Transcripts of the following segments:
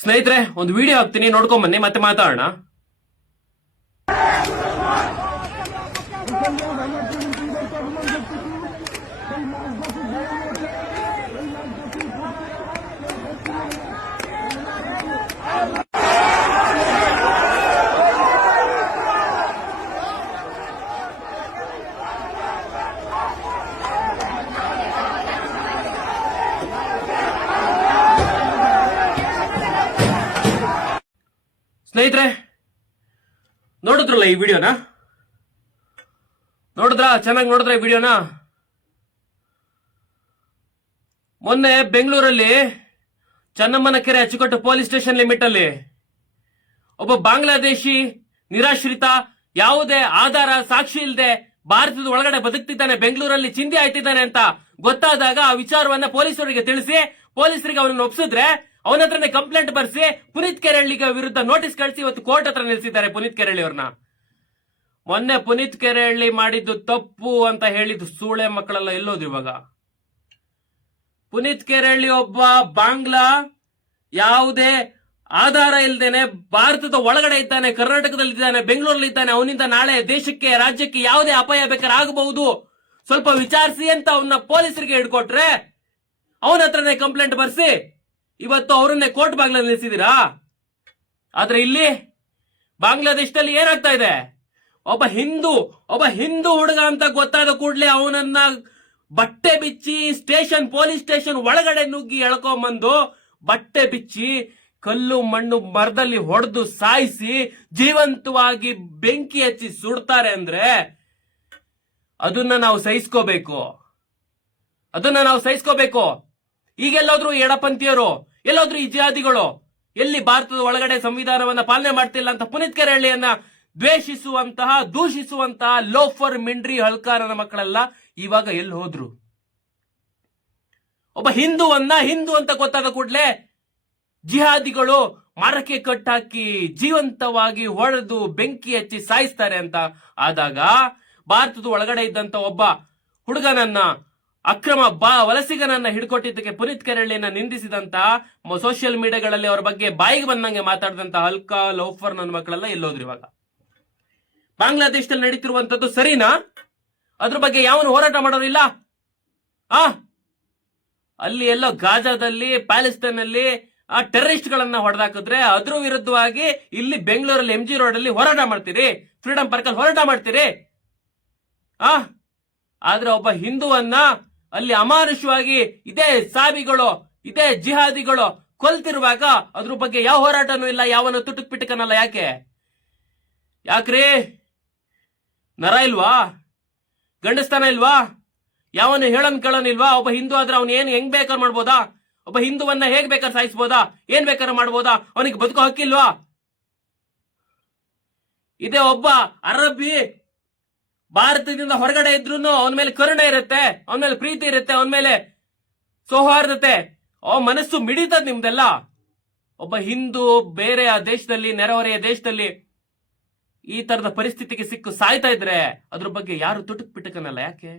ಸ್ನೇಹಿತರೆ ಒಂದು ವಿಡಿಯೋ ಹಾಕ್ತೀನಿ ನೋಡ್ಕೊಂಡ್ ಬನ್ನಿ ಮತ್ತೆ ಮಾತಾಡೋಣ. ಸ್ನೇಹಿತರೆ, ನೋಡಿದ್ರಲ್ಲ ಈ ವಿಡಿಯೋನ? ನೋಡಿದ್ರಾ? ಚೆನ್ನಾಗಿ ನೋಡಿದ್ರ ಈ ವಿಡಿಯೋನ? ಮೊನ್ನೆ ಬೆಂಗಳೂರಲ್ಲಿ ಚನ್ನಮ್ಮನ ಕೆರೆ ಅಚ್ಚುಕಟ್ಟು ಪೊಲೀಸ್ ಸ್ಟೇಷನ್ ಲಿಮಿಟ್ ಅಲ್ಲಿ ಒಬ್ಬ ಬಾಂಗ್ಲಾದೇಶಿ ನಿರಾಶ್ರಿತ, ಯಾವುದೇ ಆಧಾರ, ಸಾಕ್ಷಿ ಇಲ್ಲದೆ ಭಾರತದ ಒಳಗಡೆ ಬದುಕ್ತಿದ್ದಾನೆ, ಬೆಂಗಳೂರಲ್ಲಿ ಚಿಂದಿ ಆಯ್ತಿದ್ದಾನೆ ಅಂತ ಗೊತ್ತಾದಾಗ ಆ ವಿಚಾರವನ್ನ ಪೊಲೀಸರಿಗೆ ತಿಳಿಸಿ, ಪೊಲೀಸರಿಗೆ ಅವನನ್ನು ಒಪ್ಸಿದ್ರೆ ಅವನ ಹತ್ರನೇ ಕಂಪ್ಲೇಂಟ್ ಬರ್ಸಿ ಪುನೀತ್ ಕೆರಳ್ಳಿಗ ವಿರುದ್ಧ ನೋಟಿಸ್ ಕಳಿಸಿ ಇವತ್ತು ಕೋರ್ಟ್ ಹತ್ರ ನಿಲ್ಲಿಸಿದ್ದಾರೆ ಪುನೀತ್ ಕೆರಳಿ ಅವ್ರನ್ನ. ಮೊನ್ನೆ ಪುನೀತ್ ಕೆರಳ್ಳಿ ಮಾಡಿದ್ದು ತಪ್ಪು ಅಂತ ಹೇಳಿದ್ದು ಸೂಳೆ ಮಕ್ಕಳೆಲ್ಲ ಎಲ್ಲೋದು ಇವಾಗ. ಪುನೀತ್ ಕೆರಳ್ಳಿ ಒಬ್ಬ ಬಾಂಗ್ಲಾ, ಯಾವುದೇ ಆಧಾರ ಇಲ್ದೇನೆ ಭಾರತದ ಒಳಗಡೆ ಇದ್ದಾನೆ, ಕರ್ನಾಟಕದಲ್ಲಿ ಇದ್ದಾನೆ, ಬೆಂಗಳೂರಲ್ಲಿ ಇದ್ದಾನೆ, ಅವನಿಂದ ನಾಳೆ ದೇಶಕ್ಕೆ, ರಾಜ್ಯಕ್ಕೆ ಯಾವುದೇ ಅಪಾಯ ಬೇಕಾದ್ರೆ ಆಗಬಹುದು. ಸ್ವಲ್ಪ ವಿಚಾರಿಸಿ ಅಂತ ಅವನ್ನ ಪೊಲೀಸರಿಗೆ ಹಿಡ್ಕೊಟ್ರೆ ಅವನ ಹತ್ರನೇ ಕಂಪ್ಲೇಂಟ್ ಬರ್ಸಿ ಇವತ್ತು ಅವರನ್ನೇ ಕೋರ್ಟ್ ಬಾಗ್ಲಲ್ಲಿ ನಿಲ್ಲಿಸಿದೀರಾ ಆದ್ರೆ ಇಲ್ಲಿ ಬಾಂಗ್ಲಾದೇಶದಲ್ಲಿ ಏನಾಗ್ತಾ ಇದೆ? ಒಬ್ಬ ಹಿಂದೂ ಒಬ್ಬ ಹಿಂದೂ ಹುಡುಗ ಅಂತ ಗೊತ್ತಾದ ಕೂಡಲೇ ಅವನನ್ನ ಬಟ್ಟೆ ಬಿಚ್ಚಿ ಸ್ಟೇಷನ್, ಪೊಲೀಸ್ ಸ್ಟೇಷನ್ ಒಳಗಡೆ ನುಗ್ಗಿ ಎಳ್ಕೊಂಬಂದು ಬಟ್ಟೆ ಬಿಚ್ಚಿ ಕಲ್ಲು, ಮಣ್ಣು ಮರದಲ್ಲಿ ಹೊಡೆದು ಸಾಯಿಸಿ ಜೀವಂತವಾಗಿ ಬೆಂಕಿ ಹಚ್ಚಿ ಸುಡ್ತಾರೆ ಅಂದ್ರೆ ಅದನ್ನ ನಾವು ಸಹಿಸ್ಕೋಬೇಕು. ಅದನ್ನ ನಾವು ಸಹಿಸ್ಕೋಬೇಕು. ಈಗೆಲ್ಲಾದ್ರೂ ಎಡಪಂಥೀಯರು ಎಲ್ಲೋದ್ರು ಈ ಜಿಹಾದಿಗಳು ಎಲ್ಲಿ ಭಾರತದ ಒಳಗಡೆ ಸಂವಿಧಾನವನ್ನ ಪಾಲನೆ ಮಾಡ್ತಿಲ್ಲ ಅಂತ ಪುನೀತ್ ಕೆರಳ್ಳಿಯನ್ನ ದ್ವೇಷಿಸುವಂತಹ, ದೂಷಿಸುವಂತಹ ಲೋಫರ್ ಮಿಂಡ್ರಿ ಹಳ್ಕಾರನ ಮಕ್ಕಳೆಲ್ಲ, ಇವಾಗ ಎಲ್ಲಿ ಹೋದ್ರು? ಒಬ್ಬ ಹಿಂದೂವನ್ನ ಹಿಂದೂ ಅಂತ ಗೊತ್ತಾದ ಕೂಡಲೇ ಜಿಹಾದಿಗಳು ಮರಕ್ಕೆ ಕಟ್ಟಾಕಿ ಜೀವಂತವಾಗಿ ಹೊಡೆದು ಬೆಂಕಿ ಹಚ್ಚಿ ಸಾಯಿಸ್ತಾರೆ ಅಂತ. ಆದಾಗ ಭಾರತದ ಒಳಗಡೆ ಇದ್ದಂತ ಒಬ್ಬ ಹುಡುಗನನ್ನ ಅಕ್ರಮ ಬಾ ವಲಸಿಗನನ್ನ ಹಿಡ್ಕೊಟ್ಟಿದ್ದಕ್ಕೆ ಪುನೀತ್ ಕೆರಳಿಯನ್ನ ನಿಂದಿಸಿದಂತ ಸೋಷಿಯಲ್ ಮೀಡಿಯಾಗಳಲ್ಲಿ ಅವರ ಬಗ್ಗೆ ಬಾಯಿಗೆ ಬಂದಂಗೆ ಮಾತಾಡಿದಂತ ಹಲ್ಕಾ ಲೋಫರ್ ನನ್ನ ಮಕ್ಕಳೆಲ್ಲ ಎಲ್ಲೋದ್ರು ಇವಾಗ. ಬಾಂಗ್ಲಾದೇಶದಲ್ಲಿ ನಡೀತಿರುವಂತದ್ದು ಸರಿನಾ? ಅದ್ರ ಬಗ್ಗೆ ಯಾವನು ಹೋರಾಟ ಮಾಡೋರಿಲ್ಲ? ಆ? ಅಲ್ಲಿ ಎಲ್ಲ ಗಾಜಾದಲ್ಲಿ ಪ್ಯಾಲೆಸ್ತೈನ್ ಅಲ್ಲಿ ಆ ಟೆರರಿಸ್ಟ್ ಗಳನ್ನ ಹೊಡೆದಾಕಿದ್ರೆ ಅದ್ರ ವಿರುದ್ಧವಾಗಿ ಇಲ್ಲಿ ಬೆಂಗಳೂರಲ್ಲಿ ಎಂ ಜಿ ರೋಡ್ ಅಲ್ಲಿ ಹೋರಾಟ ಮಾಡ್ತೀರಿ. ಫ್ರೀಡಂ ಪಾರ್ಕ್ ಅಲ್ಲಿ ಹೋರಾಟ ಮಾಡ್ತೀರಿ. ಆ? ಆದ್ರೆ ಒಬ್ಬ ಹಿಂದುವನ್ನ ಅಲ್ಲಿ ಅಮಾನುಷವಾಗಿ ಇದೇ ಸಾಬಿಗಳು, ಇದೇ ಜಿಹಾದಿಗಳು ಕೊಲ್ತಿರುವಾಗ ಅದ್ರ ಬಗ್ಗೆ ಯಾವ ಹೋರಾಟನೂ ಇಲ್ಲ, ಯಾವನ ತುಟುಕ್ ಪಿಟಕನಲ್ಲ, ಯಾಕೆ? ಯಾಕ್ರಿ? ನರ ಇಲ್ವಾ? ಗಂಡಸ್ತಾನ ಇಲ್ವಾ? ಯಾವನು ಹೇಳನ್ ಕೇಳೋನಿಲ್ವಾ ಒಬ್ಬ ಹಿಂದೂ ಆದ್ರೆ ಅವ್ನು ಏನು ಹೆಂಗ್ ಬೇಕಾದ್ರೆ ಮಾಡ್ಬೋದಾ? ಒಬ್ಬ ಹಿಂದುವನ್ನ ಹೇಗ್ ಬೇಕಾದ್ರೆ ಸಾಯಿಸ್ಬೋದಾ? ಏನ್ ಬೇಕಾದ್ರೆ ಮಾಡ್ಬೋದಾ? ಅವನಿಗೆ ಬದುಕೋ ಹಕ್ಕಿಲ್ವಾ? ಇದೇ ಒಬ್ಬ ಅರಬ್ಬಿ ಭಾರತದಿಂದ ಹೊರಗಡೆ ಇದ್ರು ಅವನ ಮೇಲೆ ಕರುಣೆ ಇರುತ್ತೆ, ಅವನ ಮೇಲೆ ಪ್ರೀತಿ ಇರುತ್ತೆ, ಅವನ ಮೇಲೆ ಸೌಹಾರ್ದತೆ ಅವ ಮನಸ್ಸು ಮಿಡಿತದ ನಿಮ್ದೆಲ್ಲ. ಒಬ್ಬ ಹಿಂದೂ ಬೇರೆ ಆ ದೇಶದಲ್ಲಿ, ನೆರೆಹೊರೆಯ ದೇಶದಲ್ಲಿ ಈ ತರದ ಪರಿಸ್ಥಿತಿಗೆ ಸಿಕ್ಕು ಸಾಯ್ತಾ ಇದ್ರೆ ಅದ್ರ ಬಗ್ಗೆ ಯಾರು ತುಟುಕ್ ಪಿಟಕನಲ್ಲ ಯಾಕೆ?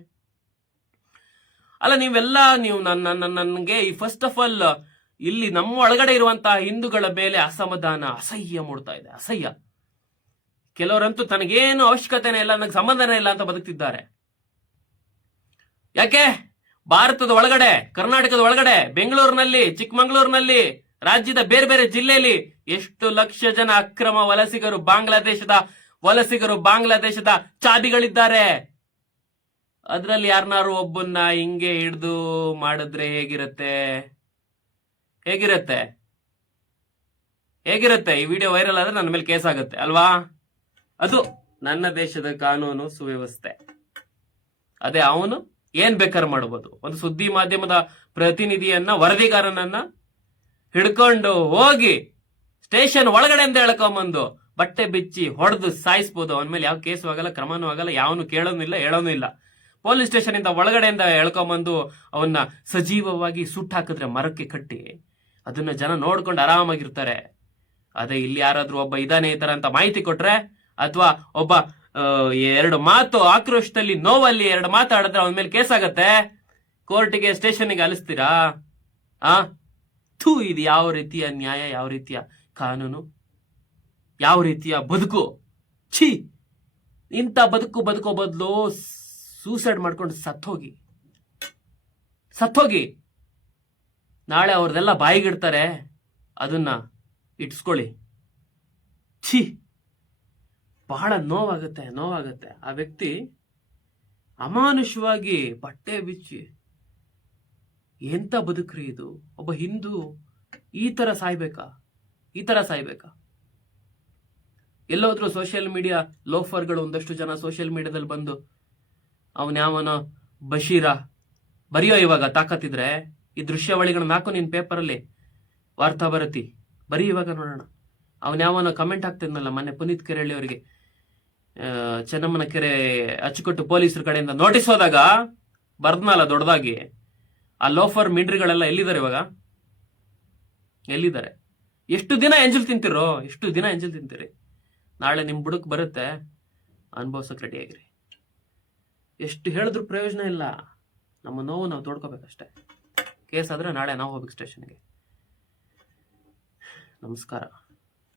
ಅಲ್ಲ, ನೀವೆಲ್ಲ, ನೀವು ನನ್ನ ನನಗೆ ಈ ಫಸ್ಟ್ ಆಫ್ ಆಲ್ ಇಲ್ಲಿ ನಮ್ಮ ಒಳಗಡೆ ಇರುವಂತಹ ಹಿಂದೂಗಳ ಮೇಲೆ ಅಸಮಾಧಾನ, ಅಸಹ್ಯ ಮೂಡ್ತಾ ಇದೆ, ಅಸಹ್ಯ. ಕೆಲವರಂತೂ ತನಗೇನು ಅವಶ್ಯಕತೆನೇ ಇಲ್ಲ, ನನಗೆ ಸಂಬಂಧನೇ ಇಲ್ಲ ಅಂತ ಬದುಕ್ತಿದ್ದಾರೆ. ಯಾಕೆ? ಭಾರತದ ಒಳಗಡೆ, ಕರ್ನಾಟಕದ ಒಳಗಡೆ, ಬೆಂಗಳೂರಿನಲ್ಲಿ, ಚಿಕ್ಕಮಗಳೂರಿನಲ್ಲಿ, ರಾಜ್ಯದ ಬೇರೆ ಬೇರೆ ಜಿಲ್ಲೆಯಲ್ಲಿ ಎಷ್ಟು ಲಕ್ಷ ಜನ ಅಕ್ರಮ ವಲಸಿಗರು ಬಾಂಗ್ಲಾದೇಶದ ವಲಸಿಗರು ಬಾಂಗ್ಲಾದೇಶದ ಚಾಬಿಗಳಿದ್ದಾರೆ ಅದ್ರಲ್ಲಿ ಯಾರನ್ನಾರು ಒಬ್ಬನ್ನ ಹಿಂಗೆ ಹಿಡಿದು ಮಾಡಿದ್ರೆ ಹೇಗಿರುತ್ತೆ? ಹೇಗಿರುತ್ತೆ? ಹೇಗಿರುತ್ತೆ? ಈ ವಿಡಿಯೋ ವೈರಲ್ ಆದ್ರೆ ನನ್ನ ಮೇಲೆ ಕೇಸ್ ಆಗುತ್ತೆ, ಅಲ್ವಾ? ಅದು ನನ್ನ ದೇಶದ ಕಾನೂನು ಸುವ್ಯವಸ್ಥೆ. ಅದೇ ಅವನು ಏನ್ ಬೇಕಾದ್ರೆ ಮಾಡಬಹುದು ಒಂದು ಸುದ್ದಿ ಮಾಧ್ಯಮದ ಪ್ರತಿನಿಧಿಯನ್ನ, ವರದಿಗಾರನನ್ನ ಹಿಡ್ಕೊಂಡು ಹೋಗಿ ಸ್ಟೇಷನ್ ಒಳಗಡೆ ಅಂತ ಹೇಳ್ಕೊಂಬಂದು ಬಟ್ಟೆ ಬಿಚ್ಚಿ ಹೊಡೆದು ಸಾಯಿಸ್ಬೋದು. ಅವನ ಮೇಲೆ ಯಾವ ಕೇಸು ಆಗಲ್ಲ, ಕ್ರಮನೂ ಆಗಲ್ಲ, ಯಾವನು ಕೇಳೋನಿಲ್ಲ ಹೇಳೋನು ಇಲ್ಲ. ಪೊಲೀಸ್ ಸ್ಟೇಷನ್ ಇಂದ ಒಳಗಡೆಯಿಂದ ಎಳ್ಕೊಂಬಂದು ಅವನ್ನ ಸಜೀವವಾಗಿ ಸುಟ್ಟಾಕಿದ್ರೆ ಮರಕ್ಕೆ ಕಟ್ಟಿ, ಅದನ್ನ ಜನ ನೋಡ್ಕೊಂಡು ಆರಾಮಾಗಿರ್ತಾರೆ. ಅದೇ ಇಲ್ಲಿ ಯಾರಾದ್ರೂ ಒಬ್ಬ ಇದಾನೆ ಈ ತರ ಅಂತ ಮಾಹಿತಿ ಕೊಟ್ರೆ ಅಥವಾ ಒಬ್ಬ ಎರಡು ಮಾತು ಆಕ್ರೋಶದಲ್ಲಿ ನೋವಲ್ಲಿ ಎರಡು ಮಾತಾಡಿದ್ರೆ ಅವನ ಮೇಲೆ ಕೇಸ್ ಆಗತ್ತೆ? ಕೋರ್ಟಿಗೆ ಸ್ಟೇಷನ್ಗೆ ಅಲಿಸ್ತೀರಾ? ಆ? ಥೂ, ಇದು ಯಾವ ರೀತಿಯ ನ್ಯಾಯ, ಯಾವ ರೀತಿಯ ಕಾನೂನು? ಯಾವ ರೀತಿಯ ಬದುಕು? ಛೀ! ಇಂಥ ಬದುಕು, ಬದುಕೋ ಬದಲು ಸೂಸೈಡ್ ಮಾಡ್ಕೊಂಡು ಸತ್ತೋಗಿ. ಸತ್ತೋಗಿ. ನಾಳೆ ಅವ್ರದೆಲ್ಲ ಬಾಯಿಗಿಡ್ತಾರೆ. ಅದನ್ನ ಇಟ್ಸ್ಕೊಳ್ಳಿ. ಛೀ! ಬಹಳ ನೋವಾಗುತ್ತೆ ನೋವಾಗುತ್ತೆ. ಆ ವ್ಯಕ್ತಿ ಅಮಾನುಷವಾಗಿ ಬಟ್ಟೆ ಬಿಚ್ಚಿ ಎಂತ ಬದುಕ್ರಿ ಇದು? ಒಬ್ಬ ಹಿಂದೂ, ಈ ತರ ಸಾಯ್ಬೇಕಾ? ಈ ತರ ಸಾಯ್ಬೇಕಾ? ಎಲ್ಲೋದ್ರು ಸೋಷಿಯಲ್ ಮೀಡಿಯಾ ಲೋಫರ್ಗಳು ಒಂದಷ್ಟು ಜನ ಸೋಷಿಯಲ್ ಮೀಡಿಯಾದಲ್ಲಿ ಬಂದು ಅವನ್ಯಾವನ ಬಶೀರ, ಬರೆಯೋ ಇವಾಗ ತಾಕತ್ತಿದ್ರೆ, ಈ ದೃಶ್ಯಾವಳಿಗಳನ್ನ ಹಾಕು ನಿನ್ ಪೇಪರಲ್ಲಿ ವಾರ್ತಾ ಬರತಿ, ಬರೀ ಇವಾಗ ನೋಡೋಣ. ಅವನ್ಯಾವನ ಕಮೆಂಟ್ ಹಾಕ್ತಿದ್ನಲ್ಲ ಮೊನ್ನೆ ಪುನೀತ್ ಕೆರೆಳ್ಳಿ ಅವರಿಗೆ. ಚೆನ್ನಮ್ಮನ ಕೆರೆ ಅಚ್ಚುಕಟ್ಟು ಪೊಲೀಸರ ಕಡೆಯಿಂದ ನೋಟಿಸ್ ಹೋದಾಗ ಬರ್ದ್ನಲ್ಲ ದೊಡ್ಡದಾಗಿ. ಆ ಲೋಫರ್ ಮಿಂಡ್ರಿಗಳೆಲ್ಲ ಎಲ್ಲಿದ್ದಾರೆ ಇವಾಗ? ಎಲ್ಲಿದ್ದಾರೆ? ಎಷ್ಟು ದಿನ ಎಂಜಲ್ ತಿಂತಿರೋ? ಎಷ್ಟು ದಿನ ಎಂಜಲ್ ತಿಂತೀರಿ? ನಾಳೆ ನಿಮ್ಮ ಬುಡಕ್ಕೆ ಬರುತ್ತೆ. ಅನುಭವಿಸಕ್ ರೆಡಿ ಆಗಿರಿ. ಎಷ್ಟು ಹೇಳಿದ್ರು ಪ್ರಯೋಜನ ಇಲ್ಲ. ನಮ್ಮ ನೋವು ನಾವು ತೋಡ್ಕೋಬೇಕಷ್ಟೇ. ಕೇಸ್ ಆದ್ರೆ ನಾಳೆ ನಾವು ಹೋಗ್ಬೇಕು ಸ್ಟೇಷನ್ಗೆ. ನಮಸ್ಕಾರ.